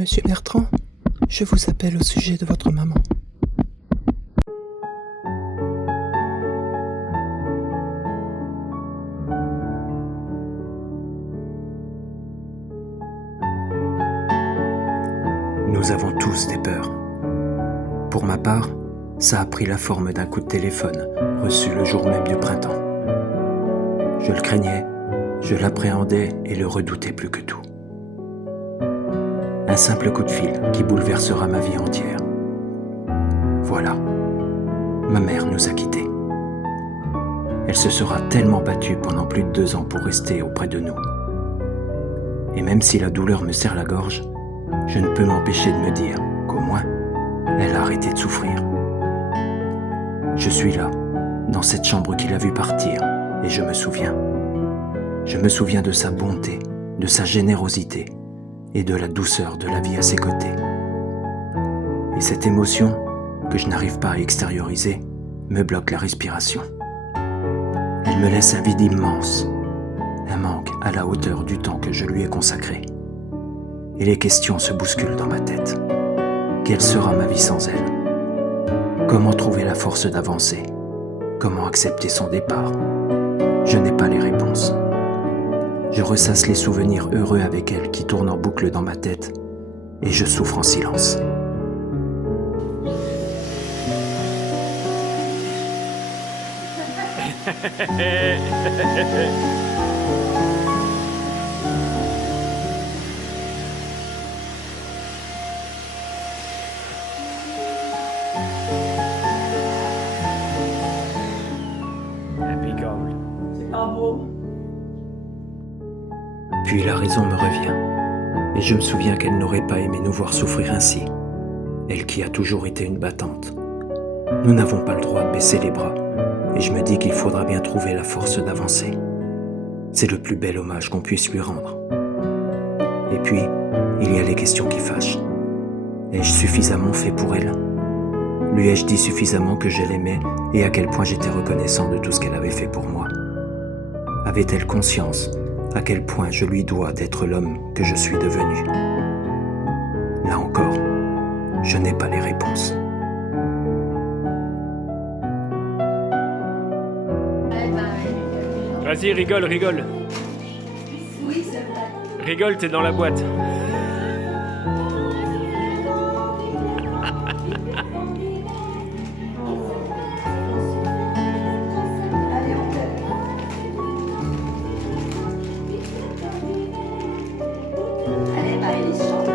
Monsieur Bertrand, je vous appelle au sujet de votre maman. Nous avons tous des peurs. Pour ma part, ça a pris la forme d'un coup de téléphone reçu le jour même du printemps. Je le craignais, je l'appréhendais et le redoutais plus que tout. Un simple coup de fil qui bouleversera ma vie entière. Voilà, ma mère nous a quittés. Elle se sera tellement battue pendant plus de 2 ans pour rester auprès de nous. Et même si la douleur me serre la gorge, je ne peux m'empêcher de me dire qu'au moins, elle a arrêté de souffrir. Je suis là, dans cette chambre qu'il a vue partir, et je me souviens. Je me souviens de sa bonté, de sa générosité, et de la douceur de la vie à ses côtés. Et cette émotion, que je n'arrive pas à extérioriser, me bloque la respiration. Elle me laisse un vide immense, un manque à la hauteur du temps que je lui ai consacré. Et les questions se bousculent dans ma tête. Quelle sera ma vie sans elle? Comment trouver la force d'avancer? Comment accepter son départ? Je n'ai pas les réponses. Je ressasse les souvenirs heureux avec elle qui tournent en boucle dans ma tête et je souffre en silence. Impeccable. C'est pas beau. Puis la raison me revient et je me souviens qu'elle n'aurait pas aimé nous voir souffrir ainsi. Elle qui a toujours été une battante. Nous n'avons pas le droit de baisser les bras et je me dis qu'il faudra bien trouver la force d'avancer. C'est le plus bel hommage qu'on puisse lui rendre. Et puis, il y a les questions qui fâchent. Ai-je suffisamment fait pour elle? Lui ai-je dit suffisamment que je l'aimais et à quel point j'étais reconnaissant de tout ce qu'elle avait fait pour moi? Avait-elle conscience à quel point je lui dois d'être l'homme que je suis devenu? Là encore, je n'ai pas les réponses. Vas-y, rigole, rigole. Oui, c'est vrai. Rigole, t'es dans la boîte. Allez, on fait. Allez, Maëlys, chante.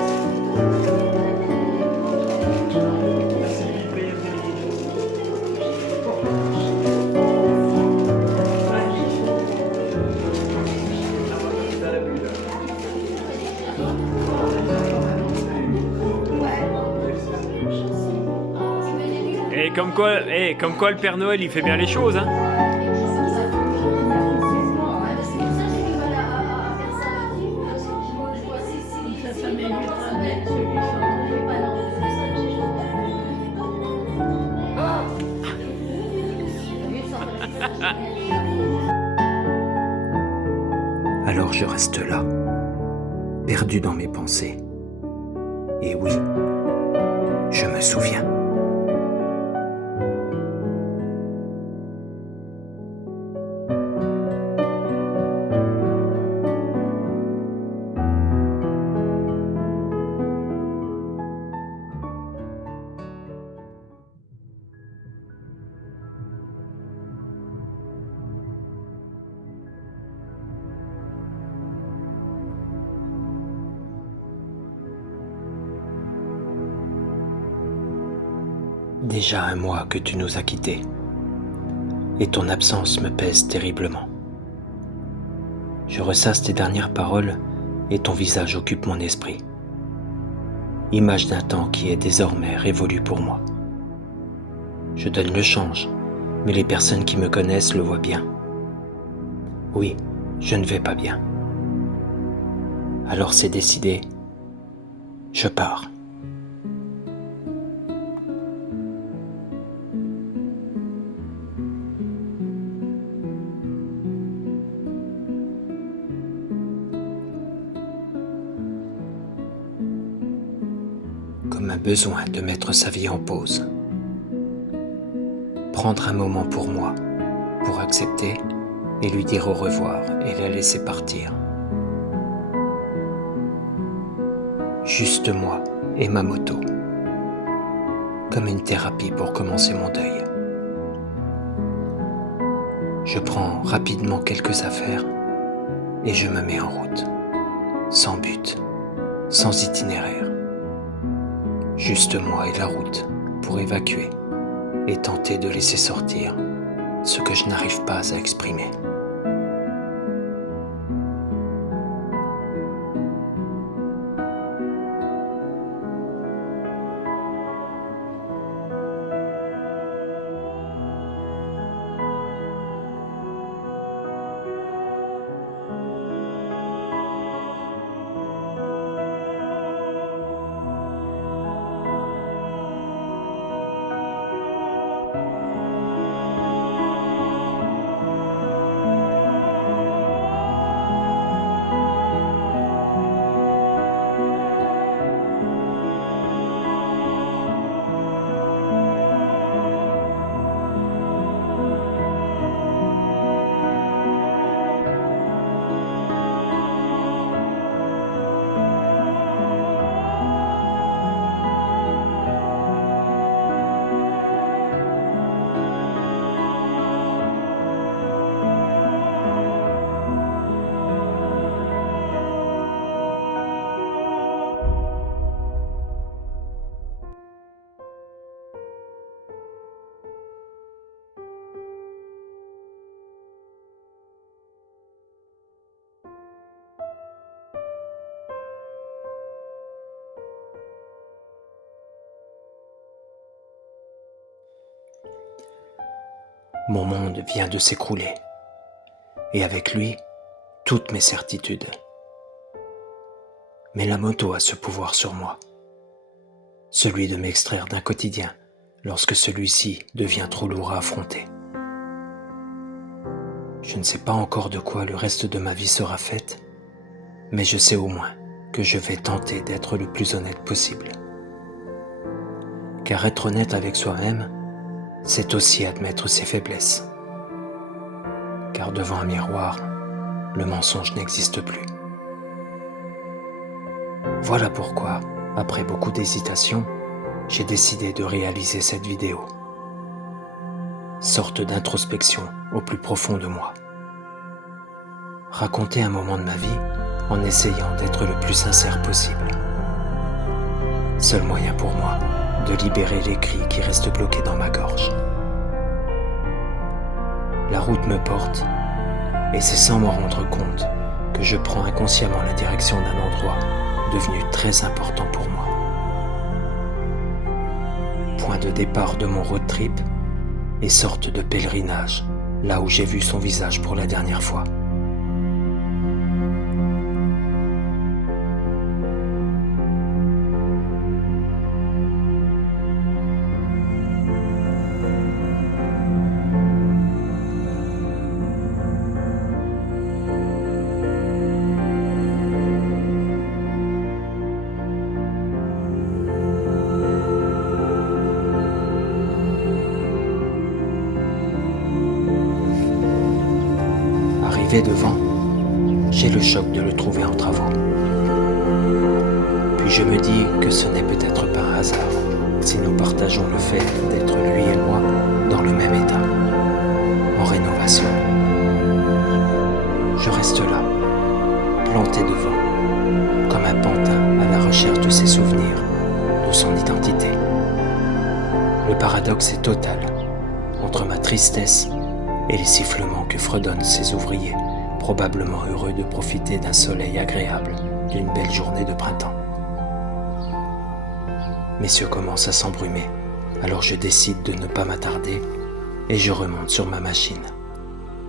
Et comme quoi le Père Noël, il fait bien les choses, hein. Alors je reste là, perdu dans mes pensées. Et oui, je me souviens. Déjà 1 mois que tu nous as quittés, et ton absence me pèse terriblement. Je ressasse tes dernières paroles et ton visage occupe mon esprit. Image d'un temps qui est désormais révolu pour moi. Je donne le change, mais les personnes qui me connaissent le voient bien. Oui, je ne vais pas bien. Alors c'est décidé, je pars. un besoin de mettre sa vie en pause. Prendre un moment pour moi, pour accepter et lui dire au revoir et la laisser partir. Juste moi et ma moto, comme une thérapie pour commencer mon deuil. Je prends rapidement quelques affaires et je me mets en route, sans but, sans itinéraire. Juste moi et la route pour évacuer et tenter de laisser sortir ce que je n'arrive pas à exprimer. Mon monde vient de s'écrouler, et avec lui, toutes mes certitudes. Mais la moto a ce pouvoir sur moi, celui de m'extraire d'un quotidien lorsque celui-ci devient trop lourd à affronter. Je ne sais pas encore de quoi le reste de ma vie sera faite, mais je sais au moins que je vais tenter d'être le plus honnête possible. Car être honnête avec soi-même, c'est aussi admettre ses faiblesses. Car devant un miroir, le mensonge n'existe plus. Voilà pourquoi, après beaucoup d'hésitation, j'ai décidé de réaliser cette vidéo. Sorte d'introspection au plus profond de moi. Raconter un moment de ma vie en essayant d'être le plus sincère possible. Seul moyen pour moi de libérer les cris qui restent bloqués dans ma gorge. La route me porte, et c'est sans m'en rendre compte que je prends inconsciemment la direction d'un endroit devenu très important pour moi. Point de départ de mon road trip et sorte de pèlerinage, là où j'ai vu son visage pour la dernière fois. Arrivé devant, j'ai le choc de le trouver en travaux. Puis je me dis que ce n'est peut-être pas un hasard si nous partageons le fait d'être lui et moi dans le même état, en rénovation. Je reste là, planté devant, comme un pantin à la recherche de ses souvenirs, de son identité. Le paradoxe est total entre ma tristesse et les sifflements que fredonnent ces ouvriers, probablement heureux de profiter d'un soleil agréable, d'une belle journée de printemps. Mes yeux commencent à s'embrumer, alors je décide de ne pas m'attarder et je remonte sur ma machine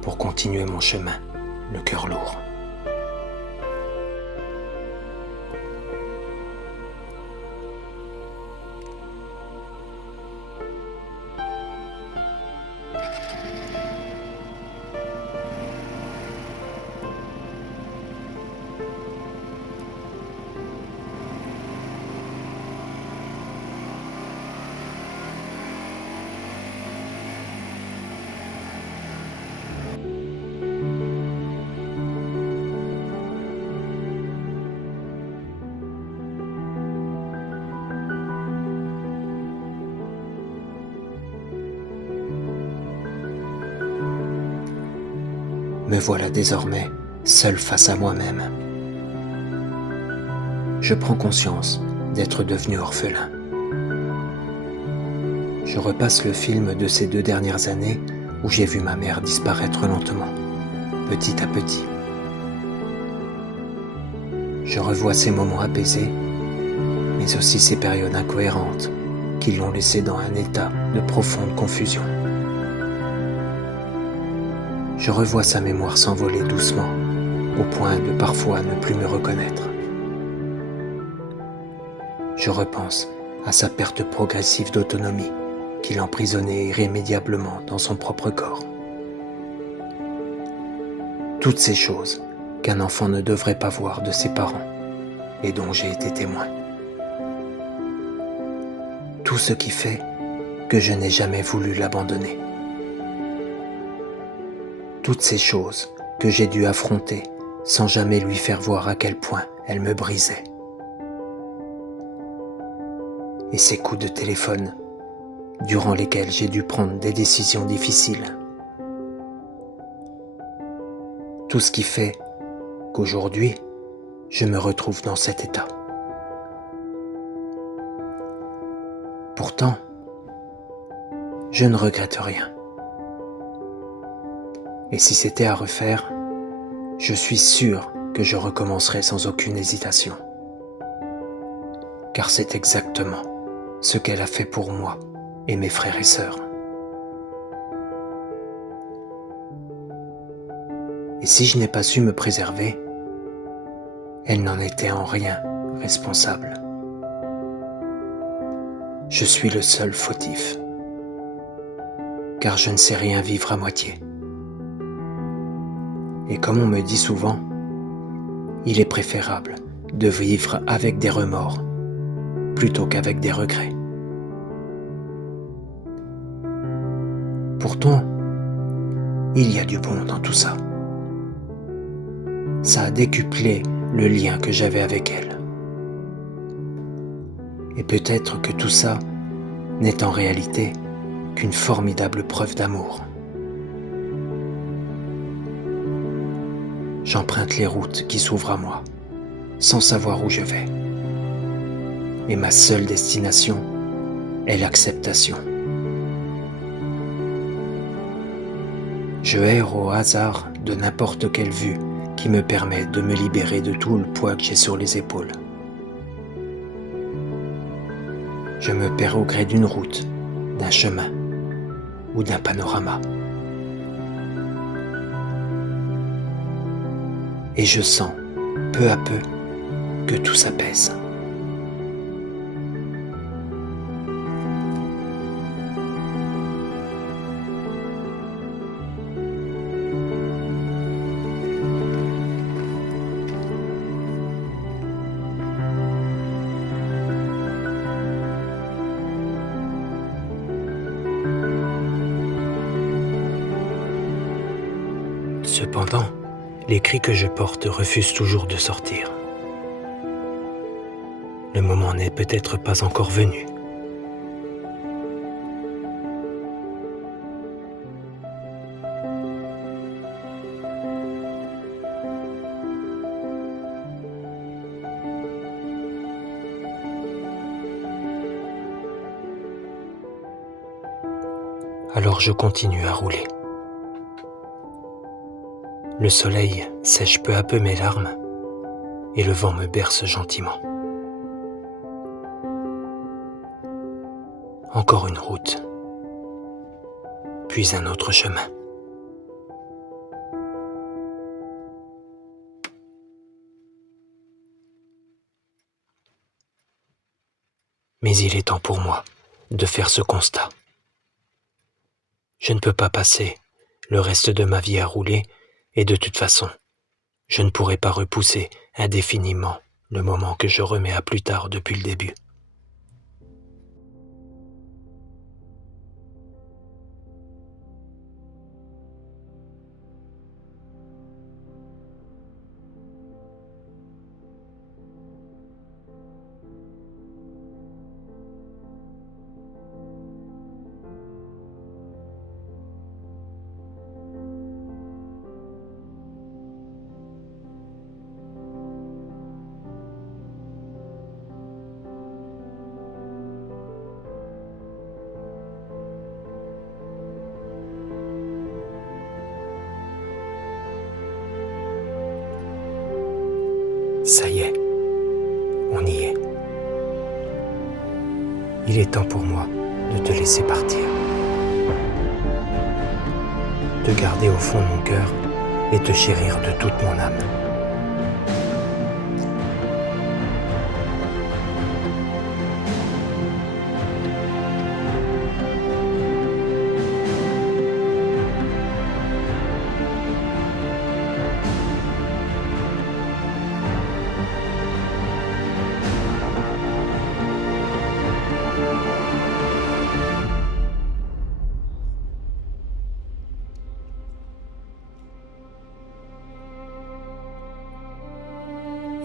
pour continuer mon chemin, le cœur lourd. Me voilà désormais seul face à moi-même. Je prends conscience d'être devenu orphelin. Je repasse le film de ces 2 dernières années où j'ai vu ma mère disparaître lentement, petit à petit. Je revois ces moments apaisés, mais aussi ces périodes incohérentes qui l'ont laissé dans un état de profonde confusion. Je revois sa mémoire s'envoler doucement, au point de parfois ne plus me reconnaître. Je repense à sa perte progressive d'autonomie qui l'emprisonnait irrémédiablement dans son propre corps. Toutes ces choses qu'un enfant ne devrait pas voir de ses parents et dont j'ai été témoin. Tout ce qui fait que je n'ai jamais voulu l'abandonner. Toutes ces choses que j'ai dû affronter sans jamais lui faire voir à quel point elle me brisait. Et ces coups de téléphone durant lesquels j'ai dû prendre des décisions difficiles. Tout ce qui fait qu'aujourd'hui, je me retrouve dans cet état. Pourtant, je ne regrette rien. Et si c'était à refaire, je suis sûr que je recommencerai sans aucune hésitation. Car c'est exactement ce qu'elle a fait pour moi et mes frères et sœurs. Et si je n'ai pas su me préserver, elle n'en était en rien responsable. Je suis le seul fautif, car je ne sais rien vivre à moitié. Et comme on me dit souvent, il est préférable de vivre avec des remords plutôt qu'avec des regrets. Pourtant, il y a du bon dans tout ça. Ça a décuplé le lien que j'avais avec elle. Et peut-être que tout ça n'est en réalité qu'une formidable preuve d'amour. J'emprunte les routes qui s'ouvrent à moi, sans savoir où je vais. Et ma seule destination est l'acceptation. Je erre au hasard de n'importe quelle vue qui me permet de me libérer de tout le poids que j'ai sur les épaules. Je me perds au gré d'une route, d'un chemin ou d'un panorama. Et je sens, peu à peu, que tout s'apaise. Cependant, les cris que je porte refusent toujours de sortir. Le moment n'est peut-être pas encore venu. Alors je continue à rouler. Le soleil sèche peu à peu mes larmes et le vent me berce gentiment. Encore une route, puis un autre chemin. Mais il est temps pour moi de faire ce constat. Je ne peux pas passer le reste de ma vie à rouler et de toute façon, je ne pourrai pas repousser indéfiniment le moment que je remets à plus tard depuis le début. Ça y est, on y est. Il est temps pour moi de te laisser partir. Te garder au fond de mon cœur et te chérir de toute mon âme.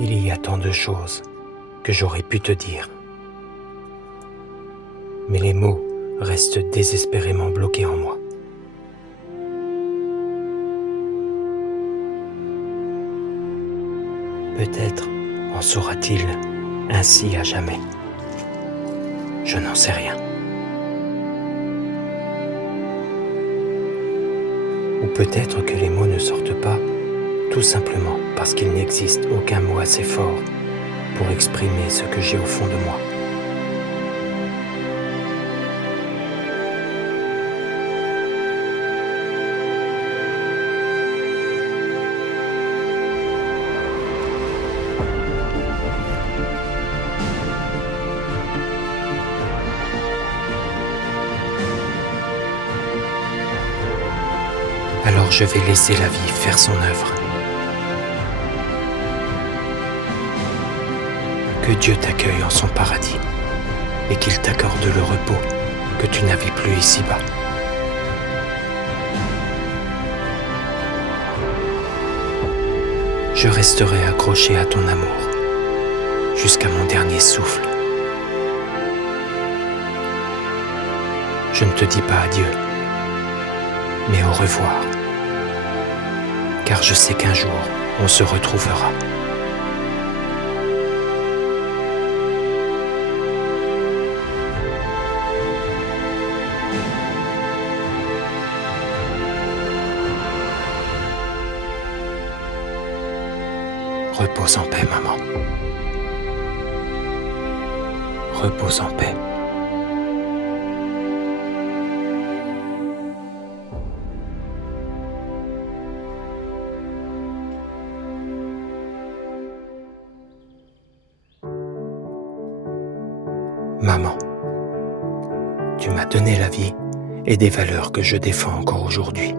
Il y a tant de choses que j'aurais pu te dire. Mais les mots restent désespérément bloqués en moi. Peut-être en sera-t-il ainsi à jamais. Je n'en sais rien. Ou peut-être que les mots ne sortent pas tout simplement parce qu'il n'existe aucun mot assez fort pour exprimer ce que j'ai au fond de moi. Alors je vais laisser la vie faire son œuvre. Que Dieu t'accueille en son paradis et qu'il t'accorde le repos que tu n'avais plus ici-bas. Je resterai accroché à ton amour jusqu'à mon dernier souffle. Je ne te dis pas adieu, mais au revoir, car je sais qu'un jour on se retrouvera. Repose en paix, maman. Repose en paix. Maman, tu m'as donné la vie et des valeurs que je défends encore aujourd'hui.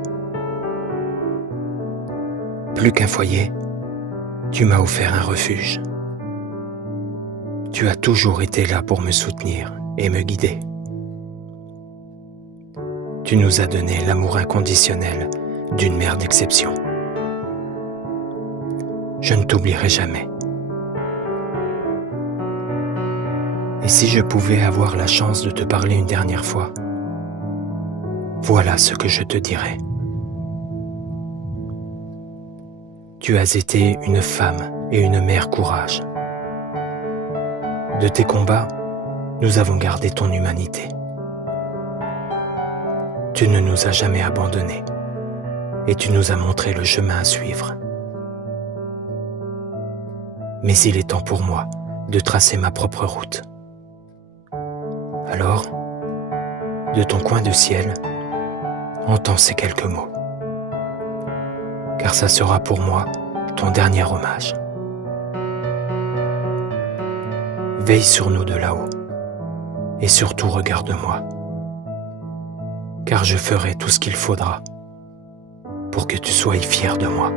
Plus qu'un foyer, tu m'as offert un refuge. Tu as toujours été là pour me soutenir et me guider. Tu nous as donné l'amour inconditionnel d'une mère d'exception. Je ne t'oublierai jamais. Et si je pouvais avoir la chance de te parler une dernière fois, voilà ce que je te dirais. Tu as été une femme et une mère courage. De tes combats, nous avons gardé ton humanité. Tu ne nous as jamais abandonnés et tu nous as montré le chemin à suivre. Mais il est temps pour moi de tracer ma propre route. Alors, de ton coin de ciel, entends ces quelques mots. Car ça sera pour moi ton dernier hommage. Veille sur nous de là-haut, et surtout regarde-moi, car je ferai tout ce qu'il faudra pour que tu sois fier de moi.